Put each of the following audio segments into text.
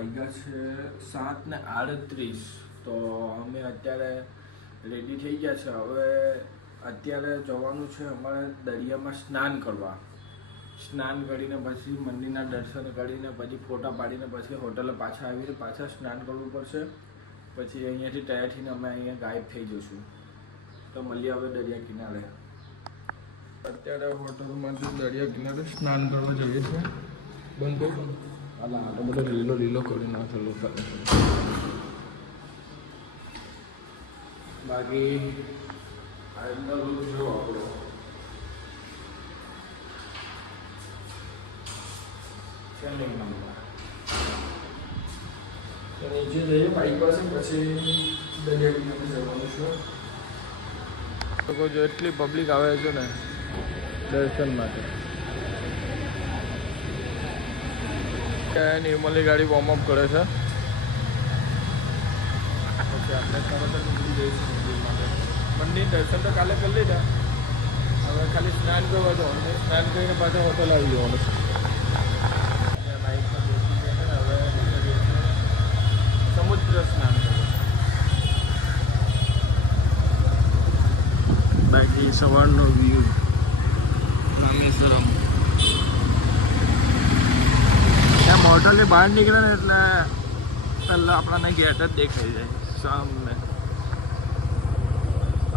વાગ્યા છે 7:38 તો અમે અત્યારે રેડી થઈ ગયા છે. હવે અત્યારે જવાનું છે અમારે દરિયામાં સ્નાન કરવા. સ્નાન કરીને પછી મંદિરના દર્શન કરીને પછી ફોટા પાડીને પછી હોટલે પાછા આવીને પાછા સ્નાન કરવું પડશે. પછી અહીંયાથી તૈયાર થઈને અમે અહીંયા ગાયબ થઈ જઈશું. તો મળીએ હવે દરિયા કિનારે. અત્યારે હોટલમાંથી દરિયા કિનારે સ્નાન કરવા જઈએ છીએ. બંધ કરી હાલા આટલો બધો લીલો લીલો કરી નાખેલો બાકી આજનો રૂટ જો આપણો છે નહીં નંબર તો નીચે જઈએ બાઈક પાસે પછી દરિયા કિનારે જવાનું છે. લોકો જો એટલી પબ્લિક આવે છે ને દર્શન માટે. નિર્મલી ગાડી વોર્મઅપ કરે છે. પછી આપણે તરત જ નીકળી જઈશું મંદિર માટે. મંદિર દર્શન તો કાલે કરી લીધા. હવે ખાલી સ્નાન કરવા જવાનું. સ્નાન કરીને પાછા હોટલ આવી જવાનું છે. બાઇકમાં બેસી ગયા હવે સમુદ્ર સ્નાન કરવા. બાકી સવારનો વ્યૂ રામેશ્વરમ. એમ હોટલની બહાર નીકળે ને એટલે પહેલાં આપણને ગેટ જ દેખાઈ જાય સામે.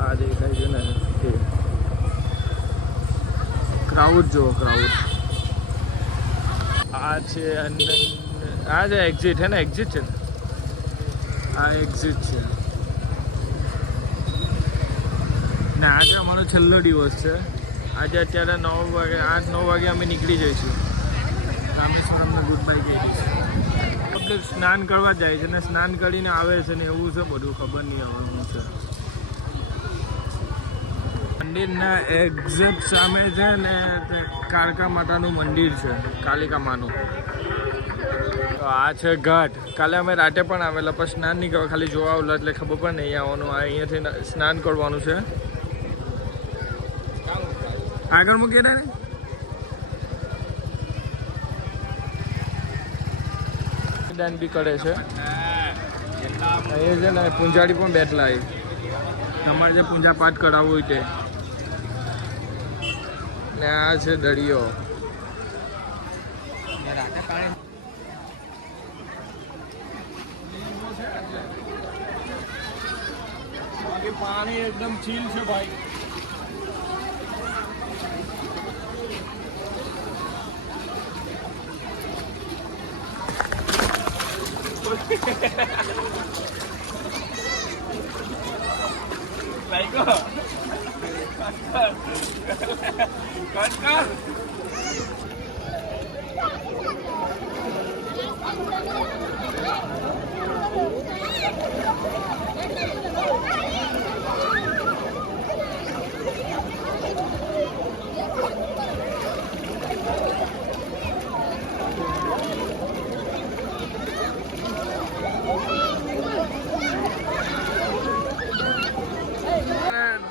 આ દેખાય છે ને એ ક્રાઉડ જુઓ ક્રાઉડ. આ છે આ જે એક્ઝિટ છે ને એક્ઝિટ છે ને આ એક્ઝિટ છે ને. આજે અમારો છેલ્લો દિવસ છે. આજે અત્યારે 9 વાગે 8-9 વાગે અમે નીકળી જઈશું. રામેશ્વરમને ગુડ બાય કહી દઈશું. પબ્લિક સ્નાન કરવા જાય છે ને સ્નાન કરીને આવે છે ને એવું છે બધું. ખબર નહીં આવવાનું છે. મંદિરના એક્ઝેક્ટ સામે છે ને કાળકા માતાનું મંદિર છે. કાલિકા માનું. તો આ છે ઘાટ. કાલે અમે રાતે પણ આવેલા પણ સ્નાન નહીં કરવા ખાલી જોવા આવેલા એટલે ખબર પણ નહીં આવવાનું. અહીંયાથી સ્નાન કરવાનું છે. આગળ મૂકી ને દાન બી કરે છે. અહીંયા છે ને પૂંજાડી પણ બેઠલા એ તમારે જે પૂજા પાઠ કરાવવું હોય તે. ને આ છે દરિયો. પાણી એકદમ ચીલ છે ભાઈ. લાઈકો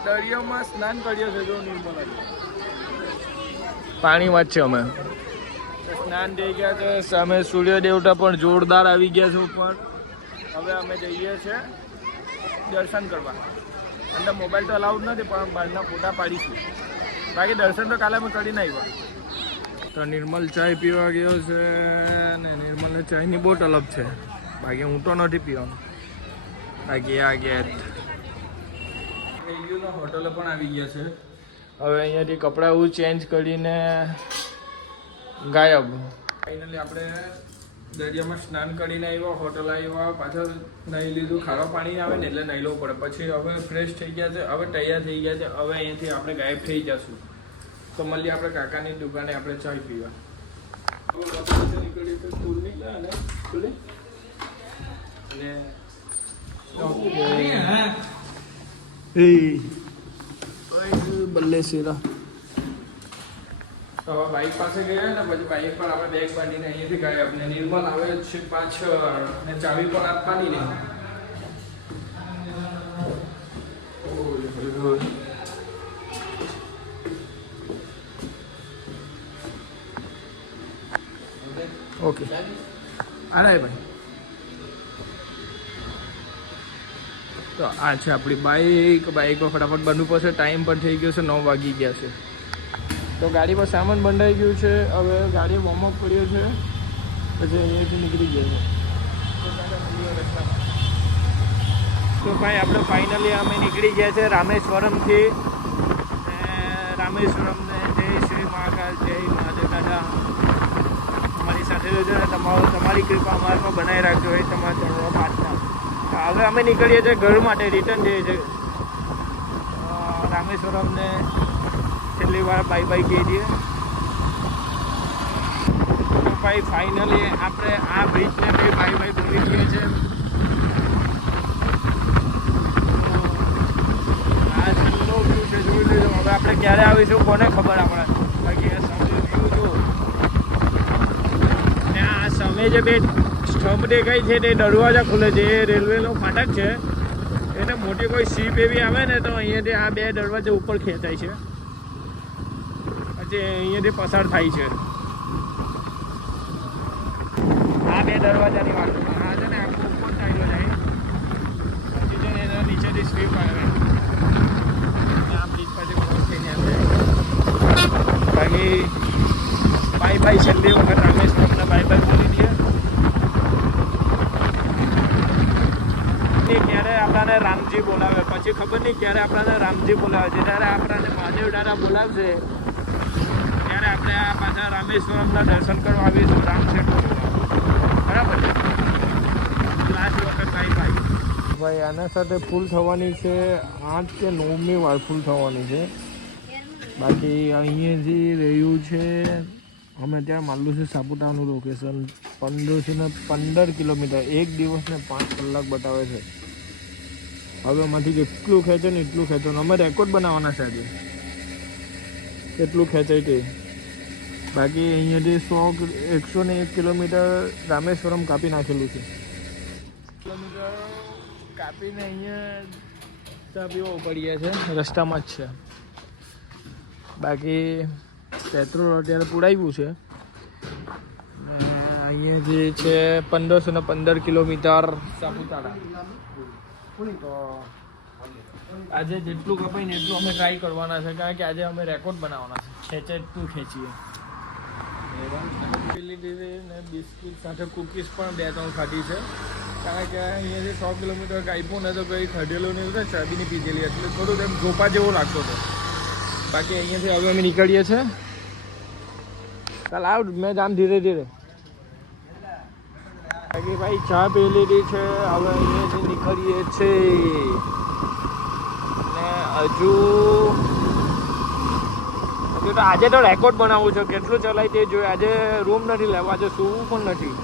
દરિયામાં સ્નાન કરીએ છીએ. જો નિર્મલા પાણીમાં જ છે અમે. સ્નાન થઈ ગયા છે. સામે સૂર્ય દેવતા પણ જોરદાર આવી ગયા છે ઉપર. હવે અમે જઈએ છીએ દર્શન કરવા. અંદર મોબાઈલ તો અલાઉડ નથી પણ બહારના ફોટા પાડીશું. બાકી દર્શન તો કાલે અમે કરીને આવ્યા. તો નિર્મલ ચાય પીવા ગયો છે ને નિર્મલને ચાયની બહુ તલબ છે. બાકી હું તો નથી પીવાનો. બાકી આ ગેટ હોટલો પણ આવી ગયા છે. હવે અહીંયાથી કપડાં એવું ચેન્જ કરીને ગાયબ. ફાઇનલી આપણે દરિયામાં સ્નાન કરીને આવ્યા. હોટલ આવ્યા. પાછળ નાહી લીધું. ખાવા પાણી આવે ને એટલે નાહી લેવું પડે. પછી હવે ફ્રેશ થઈ ગયા છે. હવે તૈયાર થઈ ગયા છે. હવે અહીંયાથી આપણે ગાયબ થઈ જશું. તો મળીએ આપણે કાકાની દુકાને આપણે ચાય પીવા. બલ્લે શેરા તો હવે બાઇક પાસે ગયા ને પછી બાઇક પર આપણે બેગ બાંધીને અહીંયાથી ગયા. આપણે નિર્મલ આવે છે પાછળ ને ચાવી પણ આપવાની નહીં. ઓકે અરે ભાઈ તો આ છે આપણી બાઇકમાં ફટાફટ બનવું પડશે. ટાઈમ પણ થઈ ગયો છે, 9 વાગી ગયા છે. તો ગાડી પર સામાન બંધાઈ ગયું છે. હવે ગાડી વોર્મઅપ કર્યો છે, પછી અહીંયાથી નીકળી ગયા છે. તો ભાઈ આપણે ફાઇનલી અમે નીકળી ગયા છે રામેશ્વરમથી. રામેશ્વરમને જય શ્રી મહાકાલ, જય મહાદેવ દાદા. અમારી સાથે રહેજો ને તમારી કૃપા અમારા પર બનાવી રાખજો, એ તમારા ચરણોમાં પ્રાર્થના. હવે અમે નીકળીએ છીએ ઘર માટે, રિટર્ન જઈએ છીએ રામેશ્વરમને. છેલ્લી વાર બાય કહી દઈએ. તો ભાઈ ફાઇનલી આપણે આ બ્રિજને બી બાય બોલી દઈએ છીએ. આ ઠંડો વ્યૂ છે, જોઈ લીધો. હવે આપણે ક્યારે આવીશું કોને ખબર. આપણે બાકી આ સામે વ્યૂ જો ને આ સામે જે બે સ્ટમ્પ દેખાય છે તે દરવાજા ખુલે છે, એ રેલવેનો ફાટક છે. એટલે મોટી કોઈ સીપ એવી આવે ને તો અહીંયાથી આ બે દરવાજા ઉપર ખેંચાય છે, પછી અહીંયાથી પસાર થાય છે. આ બે દરવાજાની વાત આ છે ને આખું ઉપર ચાલ્યો જાય, પછી છે ને એના નીચેથી સ્વીપ આવે, આ બ્રિજ પાસે ક્રોસ થઈને આવે. બાકી બાય છેલ્લી વખત રામેશ્વરમને બાય બોલી દઈએ. ક્યારે આપણાને રામજી બોલાવે, પછી ખબર નહીં ક્યારે આપણાને રામજી બોલાવે છે. ત્યારે આપણાને મહાદેવ દાદા બોલાવશે ત્યારે આપણે આ પાછા રામેશ્વરમના દર્શન કરવા આવીશું. રામશેઠ બરાબર છે. લાસ્ટ વખત ભાઈ આના સાથે ફૂલ થવાની છે 8 કે 9મી વાર ફૂલ થવાની છે. બાકી અહીંયાથી રહ્યું છે અમે ત્યાં માનલું છે સાપુતારાનું લોકેશન 15 કિલોમીટર, એક દિવસને 5 કલાક બતાવે છે. હવે એમાંથી જેટલું ખેંચે ને એટલું ખેંચો. અમે રેકોર્ડ બનાવવાના છે આજે, કેટલું ખેંચાય તે. બાકી અહીંયાથી 101 કિલોમીટર રામેશ્વરમ કાપી નાખેલું છે. કિલોમીટર કાપીને અહીંયા ચા પીવા પડી ગયા છે, રસ્તામાં જ છે. બાકી પેટ્રોલ અત્યારે પુરાવ્યું છે. અહીંયાથી છે 1515 કિલોમીટર સાપુતારા. તો આજે જેટલું કપાય ને એટલું અમે ટ્રાય કરવાના છે, કારણ કે આજે અમે રેકોર્ડ બનાવવાના છે. ખેંચે એટલું ખેંચીએ. ને બિસ્કિટ સાથે કૂકીઝ પણ 2-3 ખાધી છે, કારણ કે અહીંયાથી 100 કિલોમીટર કાપ્યું ને તો કંઈ ખાધેલું નહીં હતું, ચાબીની પીધેલી એટલે થોડું એમ ઝોપા જેવો લાગતો હતો. બાકી અહીંયાથી હવે અમે નીકળીએ છીએ. ચાલ આવ, મેં જામ ધીરે ધીરે. બાકી ભાઈ ચા પી લીધી છે, હવે અહીંયાથી નીકળીએ છીએ. ને હજુ તો આજે તો રેકોર્ડ બનાવવું છે, કેટલું ચલાય તે જોઈએ. આજે રૂમ નથી લેવા, આજે સૂવું પણ નથી.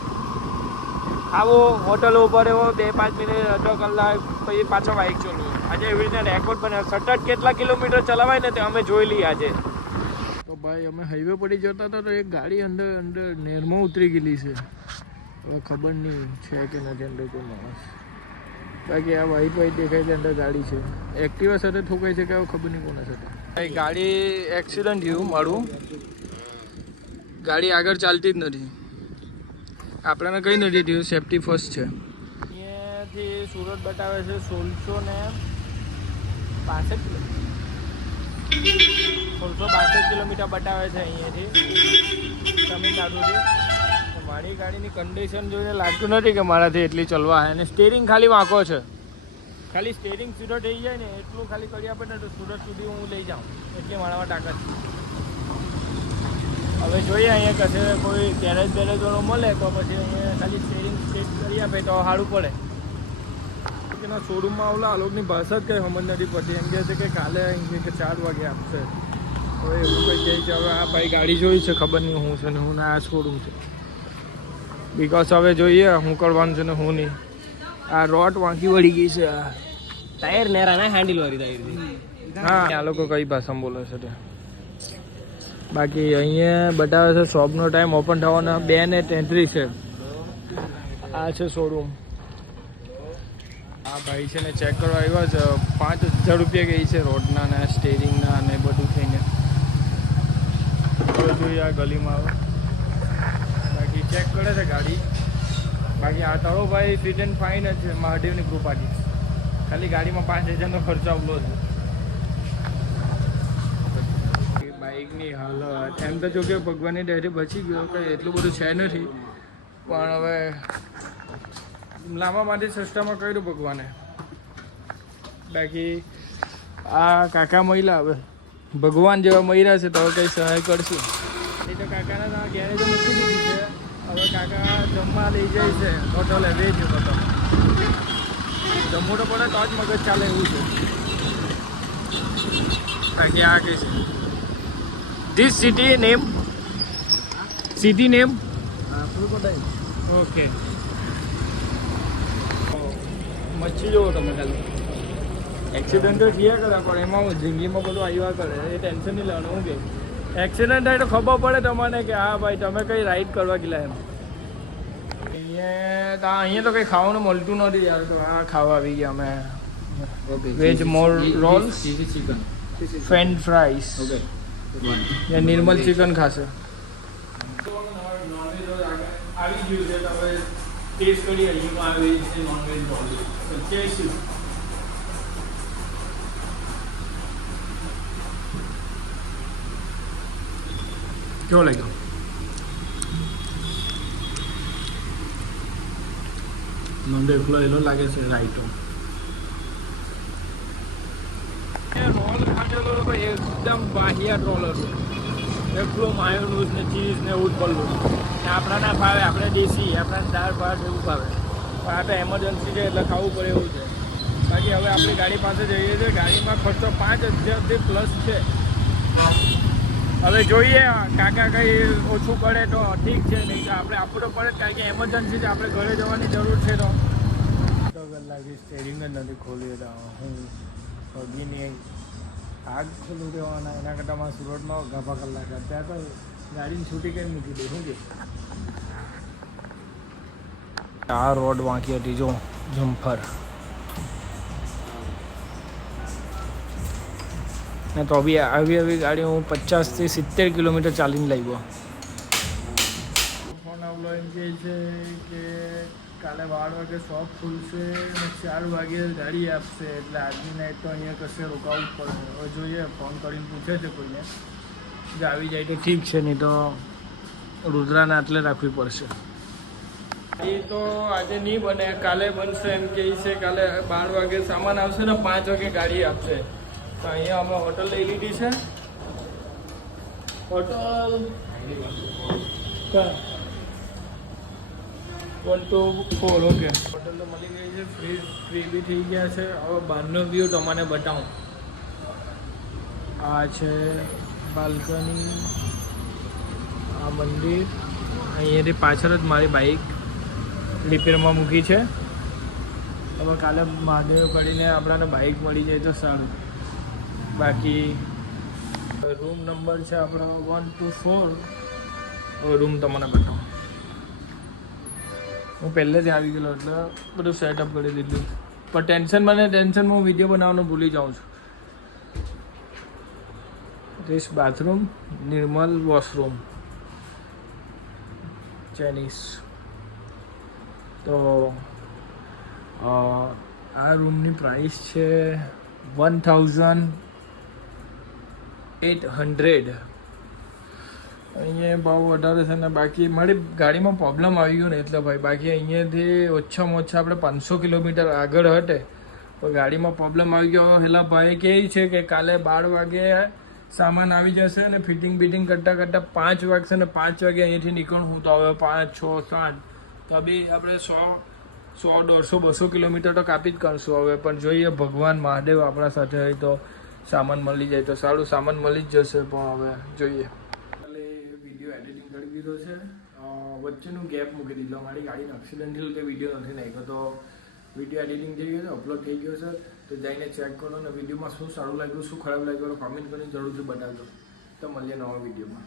આવો હોટલ ઉપર એવો 2-5 મિનિટ, અડધો કલાક, પછી પાછો બાઇક ચલાવું. આજે એવી રીતે રેકોર્ડ બનાવ. સતત કેટલા કિલોમીટર ચલાવાય ને તે અમે જોઈ લઈએ આજે. તો ભાઈ અમે હાઈવે પડી જતા હતા તો એક ગાડી અંદર નેરમાં ઉતરી ગયેલી છે. હવે ખબર નહીં છે કે નથી અંદર કોઈ માણસ. બાકી આ વાઈટ દેખાય છે, અંદર ગાડી છે. એક્ટિવા સાથે ઠોકાય છે કે ખબર નહીં કોના સાથે. ભાઈ ગાડી એક્સિડન્ટ થયું મારું. ગાડી આગળ ચાલતી જ નથી. આપણને કંઈ નથી થયું, સેફટી ફર્સ્ટ છે. અહીંયાથી સુરત બતાવે છે 1662 કિલોમીટર બતાવે છે અહીંયાથી તમિલનાડુથી. મારી ગાડીની કન્ડિશન જોઈને લાગતું નથી કે મારાથી એટલી ચલવા. અને સ્ટેરિંગ ખાલી વાંકો છે. ખાલી સ્ટેરિંગ સીધો થઈ જાય ને એટલું ખાલી કરી આપે ને તો સુરત સુધી હું લઈ જાઉં, એટલી મારામાં તાકાત છે. હવે જોઈએ અહીંયા કશે કોઈ ગેરેજ બેરેજવાળો મળે તો પછી અહીંયા ખાલી સ્ટેરિંગ સેટ કરી આપે તો સારું પડે. એના શોરૂમમાં આવલા આ લોકોની ભાષા જ કંઈ સમજ નથી પડતી. એમ કહે છે કે કાલે અહીં કે 4 વાગે આપશે. હવે એવું કંઈ કહે છે. હવે આ ભાઈ ગાડી જોઈ છે, ખબર નહીં હું છે ને હું ના આ શોરૂમ છે. બિકોઝ હવે જોઈએ શું કરવાનું છે ને હું નહીં. આ રોડ વાંકી વળી ગઈ છે. ટાયર નેરા ના હેન્ડલ વાળી ટાયર. હા, આ લોકો કઈ ભાષામાં બોલે છે તે. બાકી અહીંયા બતાવે છે શોપનો ટાઈમ ઓપન થવાનો 2:33 છે. આ છે શોરૂમ. આ ભાઈ છે ને ચેક કરવા આવ્યા છે. 5000 રૂપિયા ગઈ છે રોડના ને સ્ટેરિંગના ને બધું થઈને. જોઈએ આ ગલીમાં આવે. બાકી ચેક કરે છે ગાડી. બાકી આ તારો ભાઈ ફિટ એન્ડ ફાઇન જ છે મહાદેવની કૃપાથી. ખાલી ગાડીમાં 5000નો ખર્ચો આવલો છે. બાઇકની હાલત એમ તો જો કે ભગવાનની દયાથી બચી ગયો, કંઈ એટલું બધું છે નથી, પણ હવે લાંબામાંથી સસ્તામાં કર્યું ભગવાને. બાકી આ કાકા મહિલા હવે ભગવાન જેવા મહિલા છે તો હવે કંઈ સહાય કરશું. એ તો કાકાના ગેરેજ મૂકી દીધી છે. હવે કાકા જમવા લઈ જાય છે હોટલે, વેજ હોટલ. જમવું તો પડે તો જ મગજ ચાલે એવું છે. બાકી આ કઈ છે this city name? City name? Okay. મચ્છી જોવો તમે ખાલી. એક્સિડન્ટ તો થયા કરે પણ એમાં જિંદગીમાં બધું આવ્યા કરે, એ ટેન્શન નહીં લેવાનું. હું કે એક્સિડન્ટ થાય તો ખબર પડે તમને કે હા ભાઈ તમે કઈ રાઈડ કરવા ગયેલા એમ. અહીંયા તો કંઈ ખાવાનું મળતું નથી યાર, તો આ ખાવા આવી ગયા અમે. Veg more rolls, chicken, French fries. Okay, Nirmal chicken ખાશે. આવી ગયું છે, તમે ટેસ્ટ કરી અહીંમાં આ વેજ છે, નોનવેજ રોલ છે. કેવો લાગ્યો? નોંધો એકલો એલો લાગે છે રાઈટો. રોલ ખાધેલો એકદમ બાહિયાત રોલ હતો. એકલો માયોનીઝ ને ચીઝ ને એવું જ પડલું. ને આપણા ના ભાવે, આપણે દેશી, આપણા દાળ ભાત એવું ભાવે. પણ આ તો એમરજન્સી છે એટલે ખાવું પડે એવું છે. બાકી હવે આપણી ગાડી પાસે જઈએ છીએ. ગાડીમાં ખર્ચો 5000થી પ્લસ છે. હવે જોઈએ કાકા કંઈ ઓછું પડે તો ઠીક છે, નહીં તો આપણે આપવું તો પડે જ, કારણ કે એમરજન્સી છે, આપણે ઘરે જવાની જરૂર છે. તો કલાકી સ્ટેરિંગ જ નથી ખોલી તો હું પગીની આગ ખોલું દેવાના, એના કરતાં મારા સુરતમાં ગભા કલાક ત્યાં તો ગાડીની છૂટી કરી મૂકી દે. શું કે આ રોડ વાંકી હતી જો ઝુમ્ફર, ને તો બી આવી ગાડી હું 50થી 70 કિલોમીટર ચાલીને લાવ્યો. ફોન આવલો એમ કહે છે કે કાલે 12 વાગે શોપ ખુલશે અને 4 વાગે ગાડી આપશે, એટલે આજની નાઈટ તો અહીંયા કશે રોકાવું જ પડે. હવે જોઈએ, ફોન કરીને પૂછે છે કોઈને, જો આવી જાય તો ઠીક છે, નહીં તો રુદ્રાને આટલે રાખવી પડશે. એ તો આજે નહીં બને, કાલે બનશે એમ કહે છે. કાલે 12 વાગે સામાન આવશે ને 5 વાગે ગાડી આપશે. તો અહીંયા અમે હોટલ લઈ લીધી છે. હોટલ 124. ઓકે, હોટલ તો મળી ગઈ છે, ફ્રી બી થઈ ગયા છે. હવે બહારનો વ્યૂ તમને બતાવું. આ છે બાલ્કની, આ મંદિર. અહીંયાથી પાછળ જ મારી બાઇક રિપેરમાં મૂકી છે. હવે કાલે મહાદેવ પડીને આપણાને બાઇક મળી જાય તો સારું. બાકી રૂમ નંબર છે આપણો 124. હવે રૂમ તમને બતાવું. હું પહેલેથી આવી ગયેલો એટલે બધું સેટઅપ કરી દીધું, પણ ટેન્શનમાં હું વિડીયો બનાવવાનું ભૂલી જાઉં છું. This bathroom, Nirmal washroom, Chinese. તો આ રૂમની પ્રાઇસ છે 1800. અહીંયા ભાવ વધારે છે ને બાકી મારી ગાડીમાં પ્રોબ્લેમ આવી ગયો ને એટલે ભાઈ. બાકી અહીંયાથી ઓછામાં ઓછા આપણે 500 કિલોમીટર આગળ હટે, પણ ગાડીમાં પ્રોબ્લેમ આવી ગયો. પેલા ભાઈ કહે છે કે કાલે 12 વાગે સામાન આવી જશે અને ફિટિંગ બિટિંગ કરતાં 5 વાગશે ને 5 વાગે અહીંયાથી નીકળું. તો હવે 5, 6, 7 તો બી આપણે 100, 150, 200 કિલોમીટર તો કાપી જ કરશું હવે. પણ જોઈએ, ભગવાન મહાદેવ આપણા સાથે હોય તો સામાન મળી જાય તો સારું. સામાન મળી જ જશે, પણ હવે જોઈએ. વિડીયો એડિટિંગ કરી દીધો છે, વચ્ચેનું ગેપ મૂકી દીધો. મારી ગાડીનો એક્સિડન્ટ થયું તે વિડીયો નથી નાખ્યો, તો વિડીયો એડિટિંગ થઈ ગયો છે, અપલોડ થઈ ગયો છે. તો જઈને ચેક કરો અને વિડીયોમાં શું સારું લાગ્યું, શું ખરાબ લાગ્યું કોમેન્ટ કરીને જરૂરથી બતાવજો. તો મળીએ નવા વિડીયોમાં.